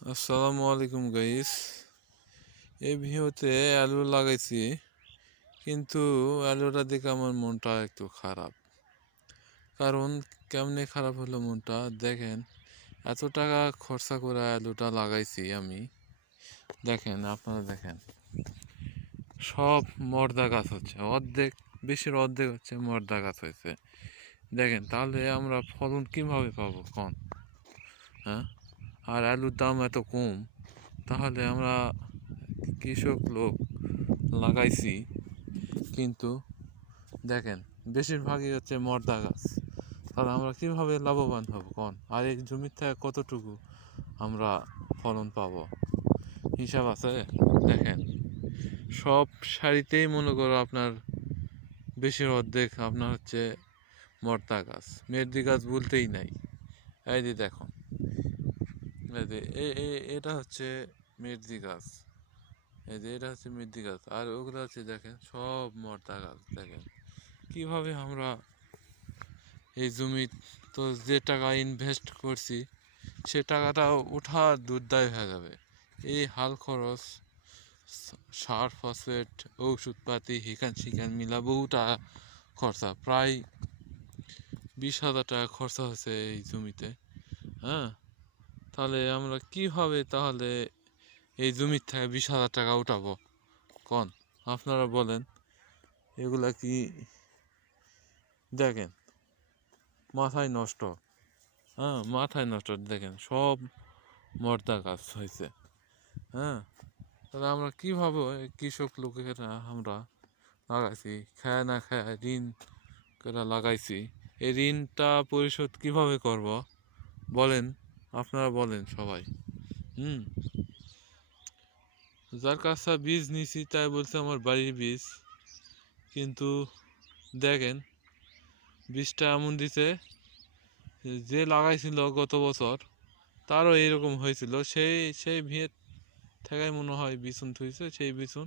আসসালামু আলাইকুম গাইস। এই ভিডিওতে আলু লাগাইছি, কিন্তু আলুটা দেখে আমার মনটা একটু খারাপ। কারণ কেমনে খারাপ হলো মনটা দেখেন, এত টাকা খরচা করে আলুটা লাগাইছি আমি। দেখেন, আপনারা দেখেন, সব মর্দা গাছ হচ্ছে, অর্ধেক, বেশির অর্ধেক হচ্ছে মর্দা গাছ হয়েছে। দেখেন, তাহলে আমরা ফলন কিভাবে পাবো কোন? হ্যাঁ, আর আলুর দাম এত কম, তাহলে আমরা কৃষক লোক লাগাইছি, কিন্তু দেখেন বেশিরভাগই হচ্ছে মর্দা গাছ। তাহলে আমরা কিভাবে লাভবান হব কোন? আর এই জমির থেকে কতটুকু আমরা ফলন পাবো? হিসাব আছে? দেখেন, সব সারিতেই মনে করো আপনার বেশির অর্ধেক আপনার হচ্ছে মর্দা গাছ, মেহেদি গাছ বলতেই নাই। এই যে দেখুন, এই যে এটা হচ্ছে মেহেদি গাছ, এই যে এটা হচ্ছে মেহেদি গাছ, আর ওগুলো হচ্ছে দেখেন সব মর্দা গাছ। দেখেন কিভাবে আমরা এই জমি, তো যে টাকা ইনভেস্ট করছি সে টাকাটা ওঠা দুর্দায় হয়ে যাবে। এই হাল খরচ, সার, ফসফেট, ওষুধপাতি, হিখান শিখান মিলা বহু টাকা খরচা, প্রায় 20,000 টাকা খরচা হয়েছে এই জমিতে। হ্যাঁ, তাহলে আমরা কিভাবে তাহলে এই জমির থেকে 20,000 টাকা উঠাবো কোন? আপনারা বলেন। এগুলা কি দেখেন, মাথায় নষ্ট। হ্যাঁ, মাথায় নষ্ট। দেখেন সব মর্দা গাছ হয়েছে। হ্যাঁ, তাহলে আমরা কীভাবে কৃষক লোকেরা আমরা লাগাইছি, খায় না খায় ঋণ করে লাগাইছি, এই ঋণটা পরিশোধ কিভাবে করব বলেন? আপনারা বলেন সবাই। হুম, যার কাছে বীজ নিছি তাই বলছে আমার বাড়ির বীজ, কিন্তু দেখেন বীজটা এমন দিছে, যে লাগাইছিল গত বছর তারও এইরকম হয়েছিল। সেই সেই ভিড় থেকে মনে হয় বিছুন থুইছে, সেই বিছুন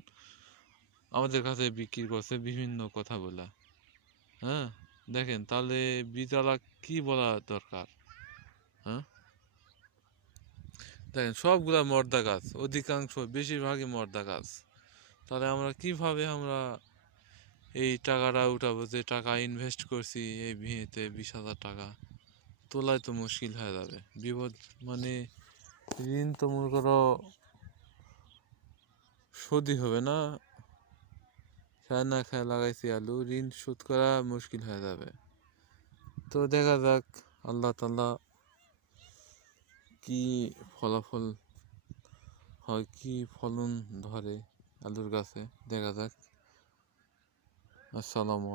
আমাদের কাছে বিক্রি করছে বিভিন্ন কথা বলে। হ্যাঁ, দেখেন তাহলে বীজওয়ালা কি বলা দরকার? হ্যাঁ, দেখেন সবগুলা মর্দা গাছ, অধিকাংশ বেশিরভাগই মর্দা গাছ। তাহলে আমরা কিভাবে আমরা এই টাকাটা উঠাবো? যে টাকা ইনভেস্ট করছি এই ভিড়েতে, 20,000 টাকা তোলায় তো মুশকিল হয়ে যাবে। বিপদ মানে ঋণ তো মনে করো শোধই হবে না। খায় না খায় লাগাইছি আলু, ঋণ শোধ করা মুশকিল হয়ে যাবে। তো দেখা যাক আল্লাহ তাআলা কি ফলাফল হয়, কি ফলন ধরে আলুর গাছে, দেখা যাক। আসসালামু